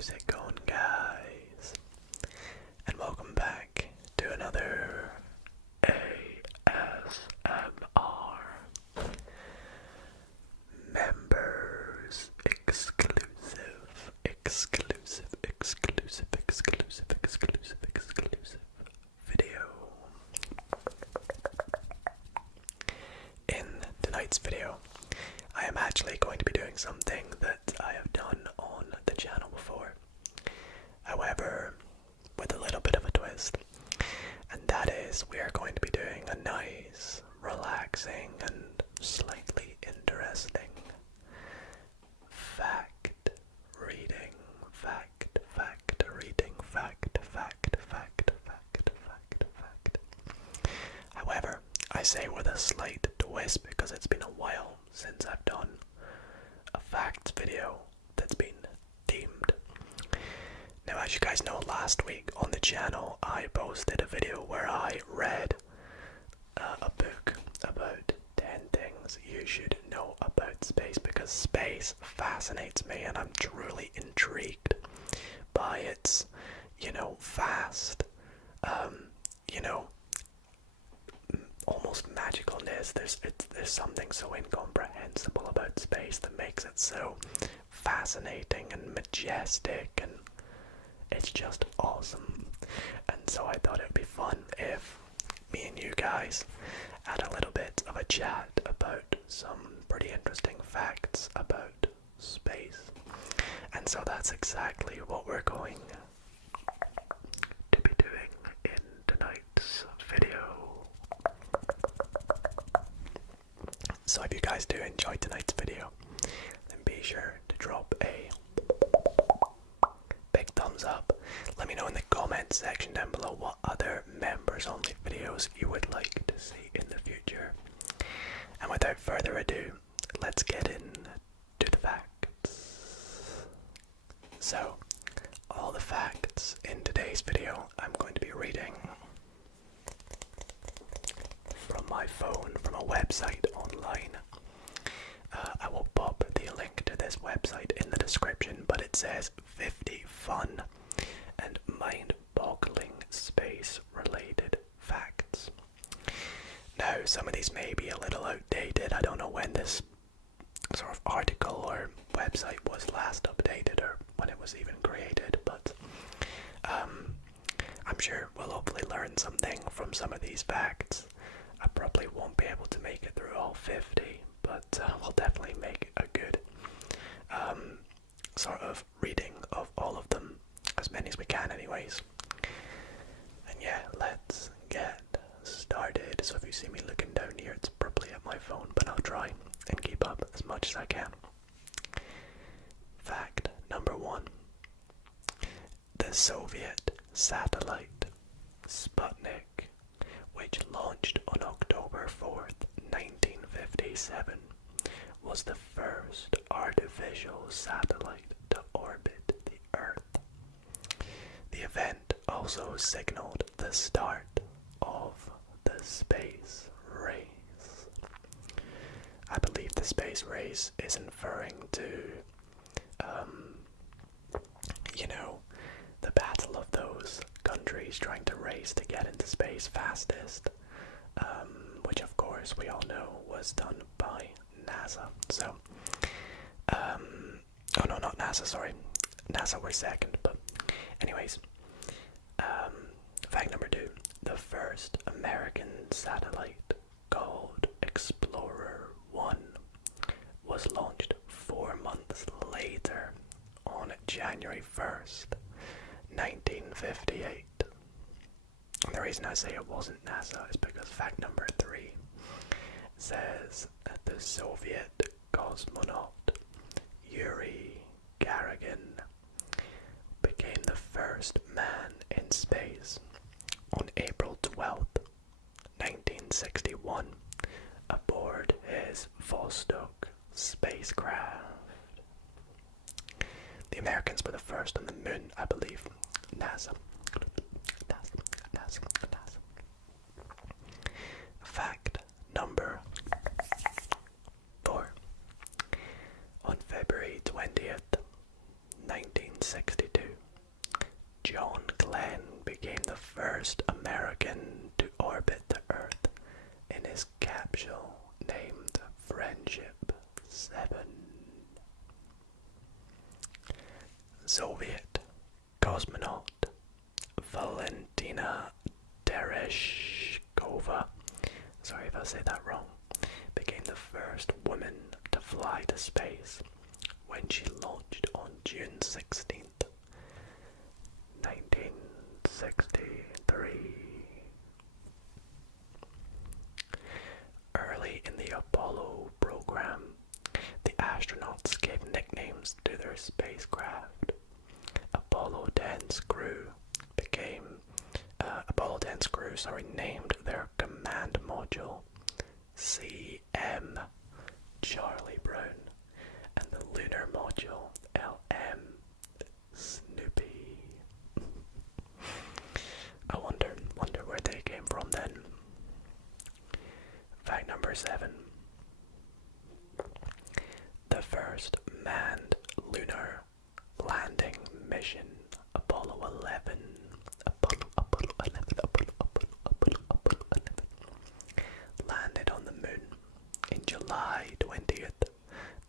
How's it going, guys? And welcome back to another ASMR members exclusive video. In tonight's video, I am actually going to be doing something that I have done on the channel before, however, with a little bit of a twist, and that is we are going to be doing a nice, relaxing, and slightly interesting fact reading. However, I say with a slight twist because it's been a while since I've done a facts video that's been deemed. Now, as you guys know, last week on the channel I posted a video where I read a book about 10 things you should know about space, because space fascinates me and I'm truly intrigued by its, vast, almost magicalness. There's something so incomprehensible about space that makes it so fascinating and majestic, and it's just awesome. And so I thought it would be fun if me and you guys had a little bit of a chat about some pretty interesting facts about space. And so that's exactly what we're going to be doing in tonight's video. So if you guys do enjoy tonight's video, then be sure to drop a big thumbs up. Let me know in the comments section down below what other members only videos you would like to see in the future. And without further ado, let's get into the facts. So, all the facts in today's video I'm going to be reading from my phone, from a website online. I will pop the link to this website in the description, but it says 50 fun and mind-boggling space-related facts. Now, some of these may be a little outdated. I don't know when this sort of article or website was last updated or when it was even created, but I'm sure we'll hopefully learn something from some of these facts. I probably won't be able to make it through all 50, but we'll definitely make a good sort of reading of all of them, as many as we can anyways. And yeah, let's get started. So if you see me looking down here, it's probably at my phone, but I'll try and keep up as much as I can. Fact number 1. The Soviet satellite Sputnik, which launched on October 4th, 1957, was the first artificial satellite to orbit the Earth. The event also signaled the start of the space race. I believe the space race is inferring to, the battle of those countries trying to race to get into space fastest, which of course we all know was done by NASA. So, oh no, not NASA, sorry. NASA were second, but anyways, fact number 2. The first American satellite, called Explorer 1, was launched 4 months later on January 1st, 1958. And the reason I say it wasn't NASA is because fact number 3 says that the Soviet cosmonaut Yuri Gagarin became the first man in space on April 12th, 1961, aboard his Vostok spacecraft. The Americans were the first on the moon, I believe. NASA. Fact number 4. On February 20th, 1962, John Glenn became the first American to orbit the Earth in his capsule named Friendship 7. Soviet cosmonaut Valentina Tereshkova, sorry if I say that wrong, became the first woman to fly to space when she launched on June 16th, 1963. Early in the Apollo program, the astronauts gave nicknames to their spacecraft. Apollo 10's crew named their command module CM Charlie Brown and the lunar module LM Snoopy. I wonder where they came from then. Fact number 7. The first manned lunar landing mission, Apollo 11, landed on the moon in July 20th,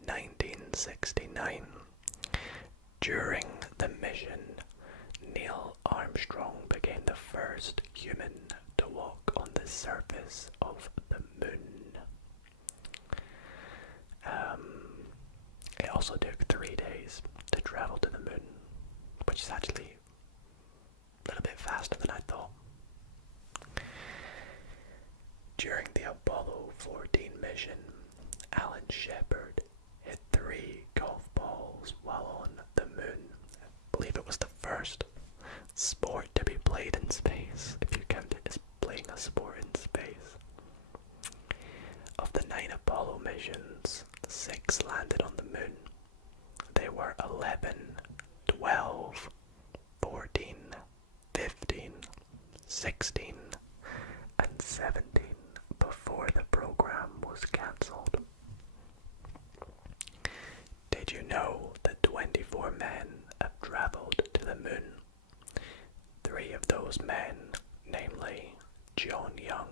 1969. During the mission, Neil Armstrong became the first human to walk on the surface of the moon. It also took 3 days to travel to the moon, which is actually a little bit faster than I thought. During the Apollo 14 mission, Alan Shepard hit 3 golf balls while on the moon. I believe it was the first sport to be played in space, if you count it as playing a sport in space. Of the 9 Apollo missions, 6 landed on the moon. They were 11, 12, 14, 15, 16, and 17 before the program was cancelled. Did you know that 24 men have travelled to the moon? 3 of those men, namely John Young,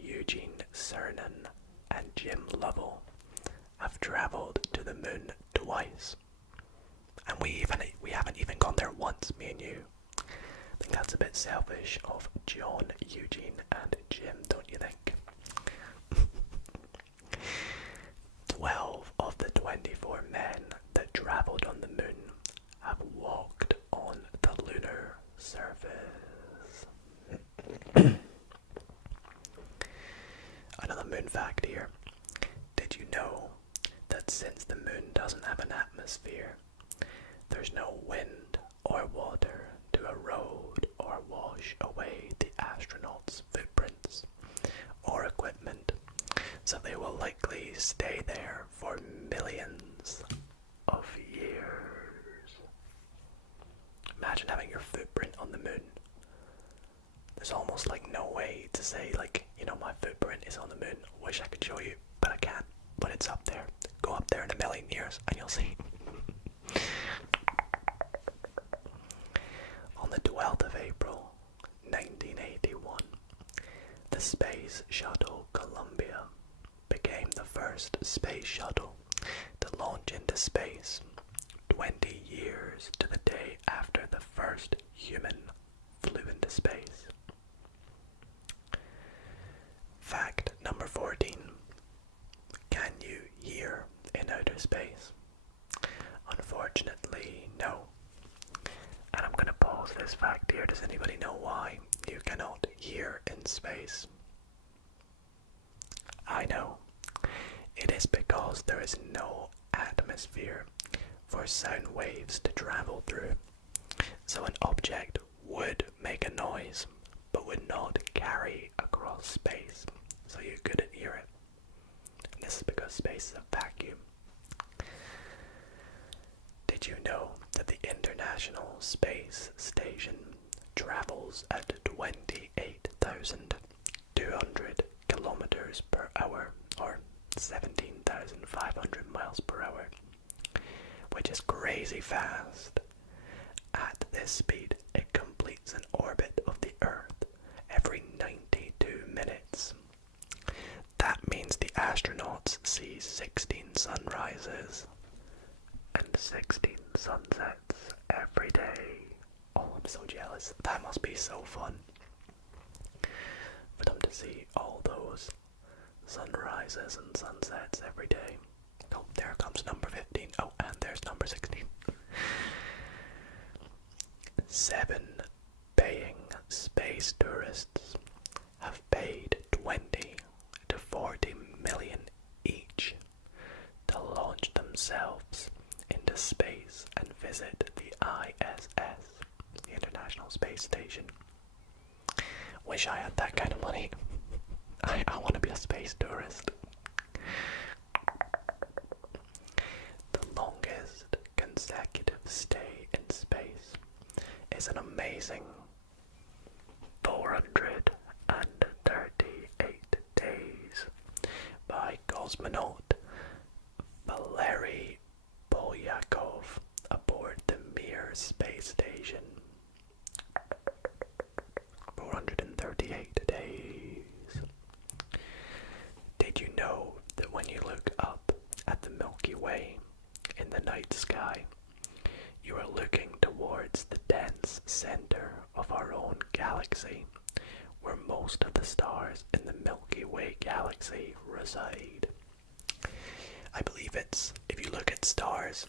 Eugene Cernan, and Jim Lovell, have travelled to the moon twice. And we haven't even gone there once, me and you. I think that's a bit selfish of John, Eugene, and Jim, don't you think? 12 of the 24 men that travelled on the moon have walked on the lunar surface. Another moon fact here. Did you know that since the moon doesn't have an atmosphere, there's no wind or water to erode or wash away the astronauts' footprints or equipment, so they will likely stay there for millions of years. Imagine having your footprint on the moon. There's almost like no way to say, like, you know, my footprint is on the moon. Wish I could show you, but I can't. But it's up there. Go up there in a million years and you'll see. On the 12th of April, 1981, the Space Shuttle Columbia became the first space shuttle to launch into space, 20 years to the day after the first human flew into space. Fact number 14. Can you hear in outer space? Unfortunately, no. And I'm going to pause this fact here. Does anybody know why you cannot hear in space? I know. It is because there is no atmosphere for sound waves to travel through. So an object would make a noise, but would not carry across space. So you couldn't hear it. And this is because space is a vacuum. Did you know that the International Space Station travels at 28,200 kilometers per hour, or 17,500 miles per hour, which is crazy fast. At this speed, it I'm so jealous. That must be so fun for them to see all those sunrises and sunsets every day. Oh, there comes number 15. Oh, and there's number 16. 7 paying space tourists have paid 20 to 40 million each to launch themselves into space and visit the ISS, the International Space Station. Wish I had that kind of money. I want to be a space tourist. The longest consecutive stay in space is an amazing 438 days by cosmonaut Valery Polyakov aboard the Mir space station. 438 days. Did you know that when you look up at the Milky Way in the night sky, you are looking towards the dense center of our own galaxy, where most of the stars in the Milky Way galaxy reside? I believe if you look at stars,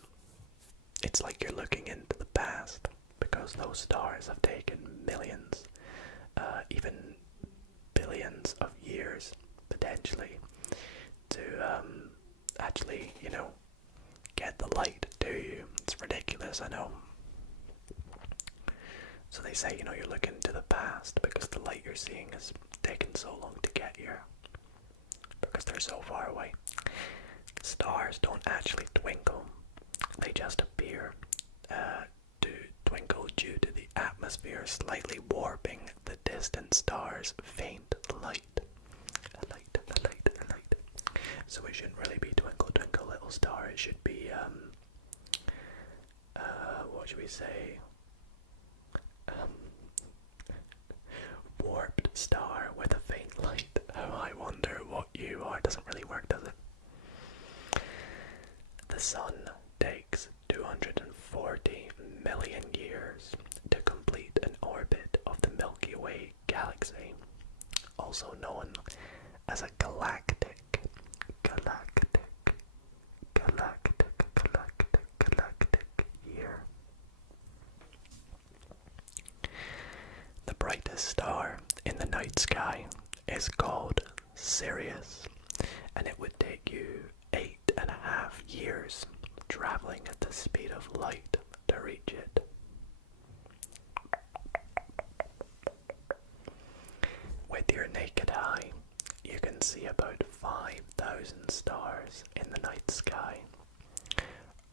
it's like you're looking into the past, because those stars have taken millions, even billions of years, potentially, to actually, get the light to you. It's ridiculous, I know. So they say, you're looking to the past because the light you're seeing has taken so long to get here, because they're so far away. Stars don't actually twinkle, they just appear to twinkle due to the atmosphere slightly warping the distant star's faint light. A light. So it shouldn't really be twinkle twinkle little star, it should be what should we say? Warped star with a faint light. Oh, I wonder what you are. Doesn't really work, does it? The sun takes 240 million years to complete an orbit of the Milky Way galaxy, also known as a galactic year. The brightest star in the night sky is called Sirius, and it would take you 8.5 years traveling at the speed of light to reach it. With your naked eye, you can see about 5,000 stars in the night sky.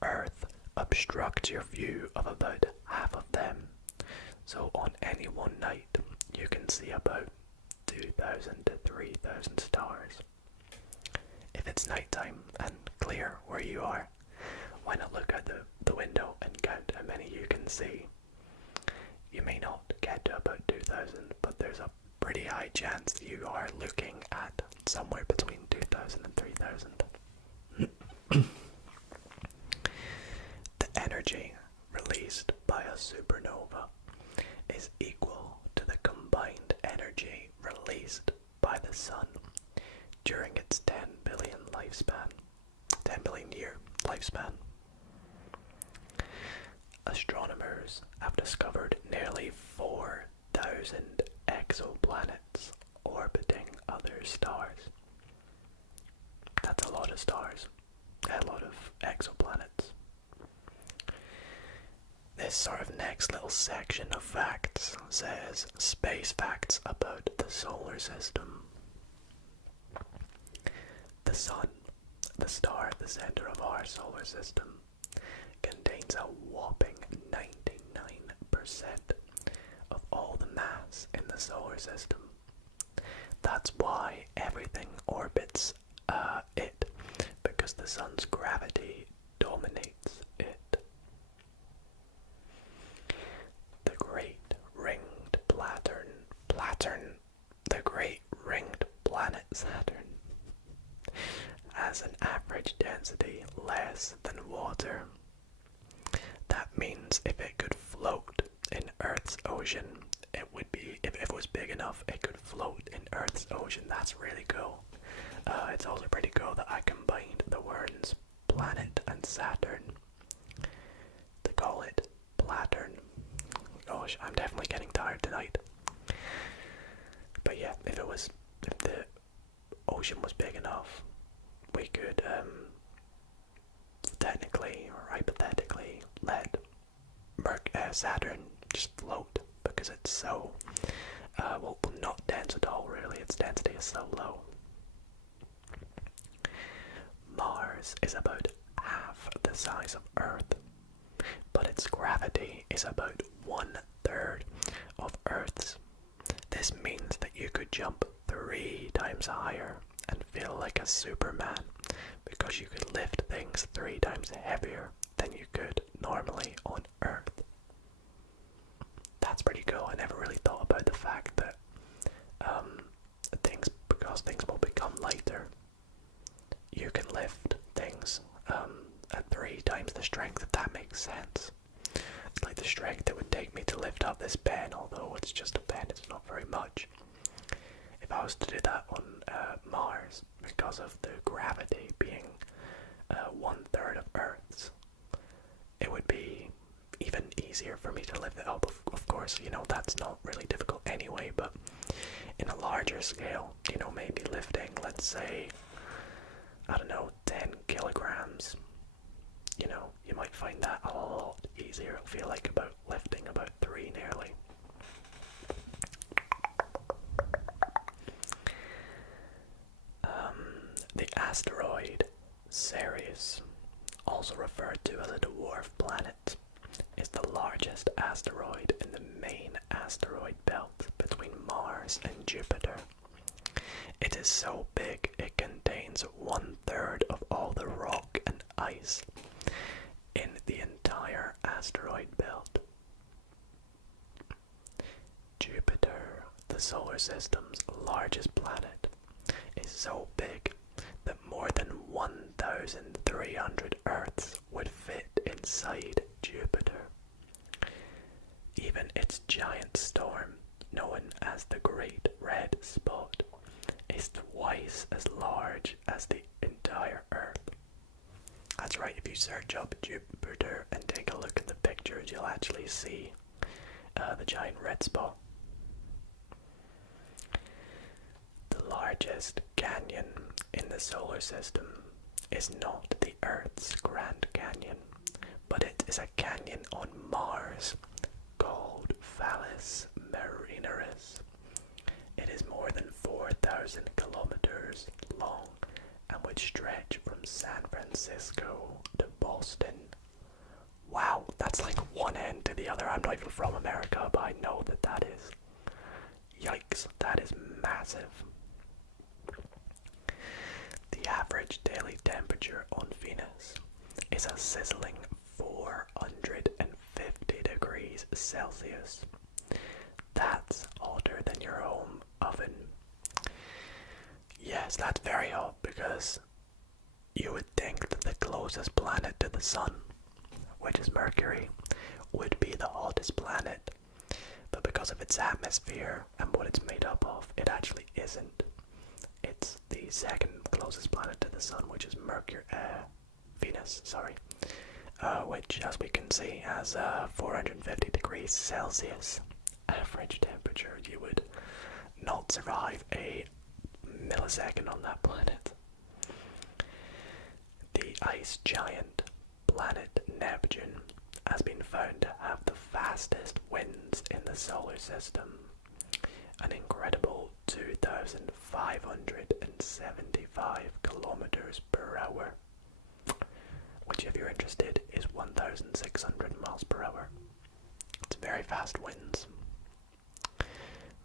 Earth obstructs your view of about half of them, so on any one night you can see about 2,000 to 3,000 stars. If it's nighttime and clear where you are, why not look out the window and count how many you can see? You may not get to about 2,000, but there's a pretty high chance you are looking at somewhere between 2,000 and 3,000. The energy released by a supernova is equal to the combined energy released by the sun during its 10 billion year lifespan. Astronomers have discovered nearly 4,000 exoplanets orbiting other stars. That's a lot of stars, a lot of exoplanets. This sort of next little section of facts says space facts about the solar system. The sun, the star at the center of our solar system, contains a whopping 99% of all the mass in the solar system. That's why everything orbits it, because the sun's gravity dominates it. The great ringed planet Saturn has an average density less than water. That means if it could float in Earth's ocean, it would be, if it was big enough, it could float in Earth's ocean. That's really cool. It's also pretty cool that I combined the words planet and Saturn to call it Plattern. Gosh, I'm definitely getting tired tonight. But yeah, if the ocean was big enough, we could technically or hypothetically let Saturn just float, because it's so well, not dense at all really. Its density is so low. Mars is about half the size of Earth, but its gravity is about 1/3 of Earth's. This means that you could jump 3 times higher and feel like a Superman, because you could lift things 3 times heavier than you could normally on Earth. That's pretty cool. I never really thought about the fact that because things will become lighter, you can lift things at 3 times the strength, if that makes sense. It's like the strength it would take me to lift up this pen, although it's just a pen, it's not very much. If I was to do that on Mars, because of the gravity being 1/3 of Earth's, it would be even easier for me to lift it up. Of course, you know, that's not really difficult anyway, but in a larger scale, you know, maybe lifting, let's say, I don't know, 10 kilograms, you know, you might find that a lot easier. It'll feel like lifting about 3 nearly. The asteroid Ceres, also referred to as a dwarf planet, is the largest asteroid in the main asteroid belt between Mars and Jupiter. It is so big it contains 1/3 of all the rock and ice in the entire asteroid belt. Jupiter, the solar system's largest planet, is so big that more than 1,300 Earths would fit inside Jupiter. Even its giant storm, known as the Great Red Spot, is twice as large as the entire Earth. That's right, if you search up Jupiter and take a look at the pictures, you'll actually see the giant red spot. The largest canyon in the solar system is not the Earth's Grand Canyon, but it is a canyon on Mars called Valles Marineris. It is more than 4,000 kilometers long and would stretch from San Francisco to Boston. Wow, that's like one end to the other. I'm not even from America, but I know that is. Yikes, that is massive. The average daily temperature on Venus is a sizzling 450 degrees Celsius. That's hotter than your home oven. Yes, that's very hot, because you would think that the closest planet to the sun, which is Mercury, would be the hottest planet. But because of its atmosphere and what it's made up of, it actually isn't. It's the second closest planet to the sun, which is Venus, which, as we can see, has 450 degrees Celsius average temperature. You would not survive a millisecond on that planet. The ice giant planet Neptune has been found to have the fastest winds in the solar system, an incredible 2,575 kilometers per hour, which, if you're interested, is 1,600 miles per hour. It's very fast winds.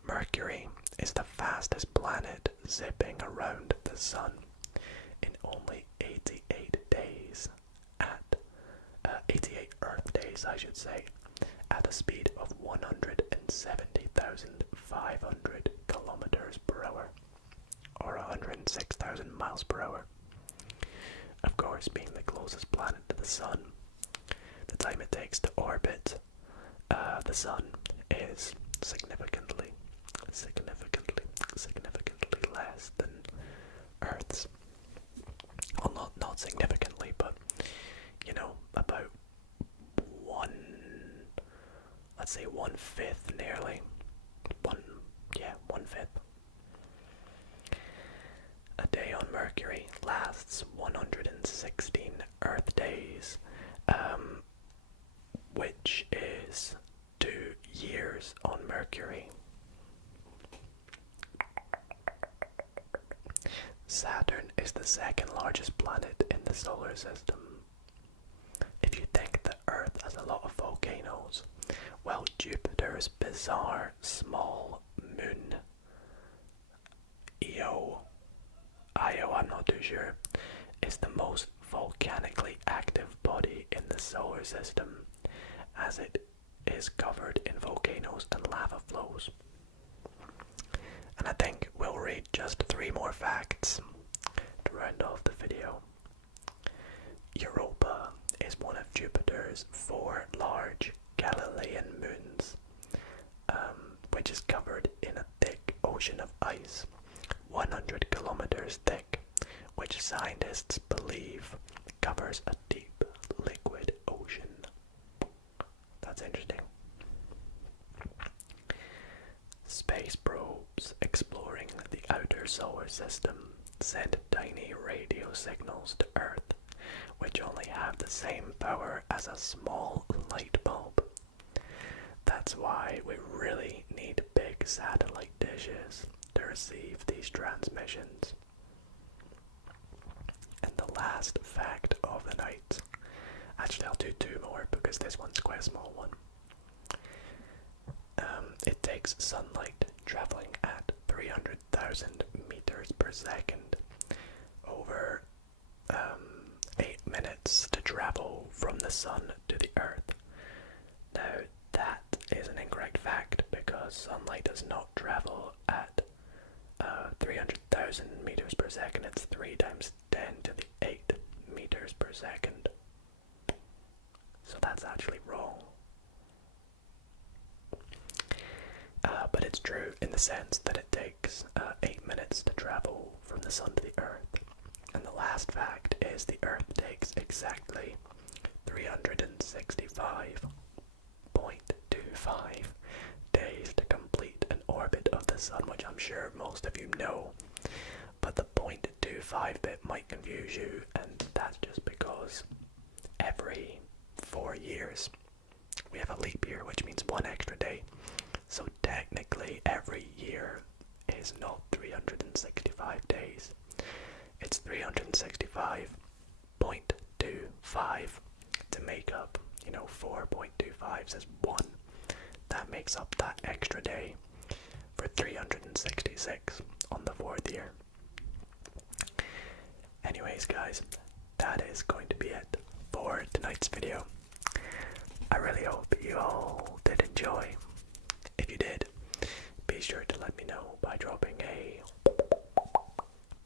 Mercury is the fastest planet zipping around the sun in only 88 days at 88 Earth days, I should say, at a speed of 170,500 kilometers per hour, or 106,000 miles per hour. Of course, being the closest planet to the sun, the time it takes to orbit the sun is significantly less than Earth's. Well, not significantly, but you know, about let's say 1/5 nearly. 1/5. A day on Mercury lasts 116 Earth days, which is 2 years on Mercury. Saturn is the second largest planet in the solar system. If you think that Earth has a lot of volcanoes, well, Jupiter's bizarre small moon, Io, I'm not too sure, is the most volcanically active body in the solar system, as it is covered in volcanoes and lava flows. And I think we'll read just 3 more facts to round off the video. Europa is one of Jupiter's 4 large Galilean moons, which is covered in a thick ocean of ice, 100 kilometers thick, which scientists believe covers a deep liquid ocean. That's interesting. Space probes exploring the outer solar system send tiny radio signals to Earth, which only have the same power as a small light bulb. That's why we really need big satellite dishes to receive these transmissions. And the last fact of the night, actually I'll do 2 more because this one's quite a small one. It takes sunlight traveling at 300,000 meters per second over 8 minutes to travel from the sun to the Earth. Now that is an incorrect fact because sunlight does not travel at 300,000 meters per second. It's 3 times 10 to the 8 meters per second. So that's actually wrong. But it's true in the sense that it takes 8 minutes to travel from the sun to the Earth. And the last fact is the Earth takes exactly 365.25 days to complete an orbit of the sun, which I'm sure most of you know. But the 0.25 bit might confuse you, and that's just because every 4 years we have a leap year, which means 1 extra day. So technically every year is not 365 days. It's 365.25 to make up, 4.25 says 1. That makes up that extra day for 366 on the 4th year. Anyways guys, that is going to be it for tonight's video. I really hope you all did enjoy. If you did, be sure to let me know by dropping a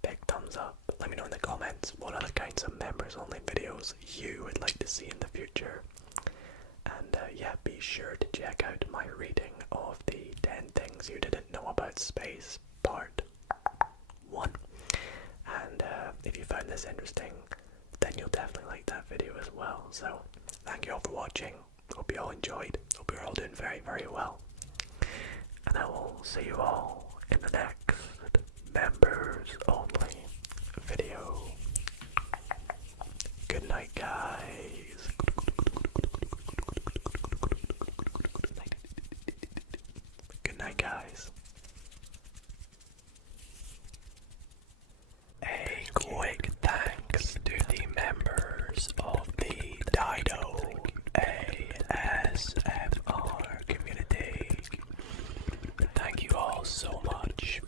big thumbs up. Let me know in the comments what other kinds of members only videos you would like to see in the future. And yeah, be sure to check out my reading of the 10 things you didn't know about space part 1. And if you found this interesting, then you'll definitely like that video as well. So thank you all for watching. Hope you all enjoyed. Hope you're all doing very, very well. And I will see you all in the next members only video. Good night, guys. Good night, guys. A quick thanks to the members of the Dido ASMR community. Thank you all so much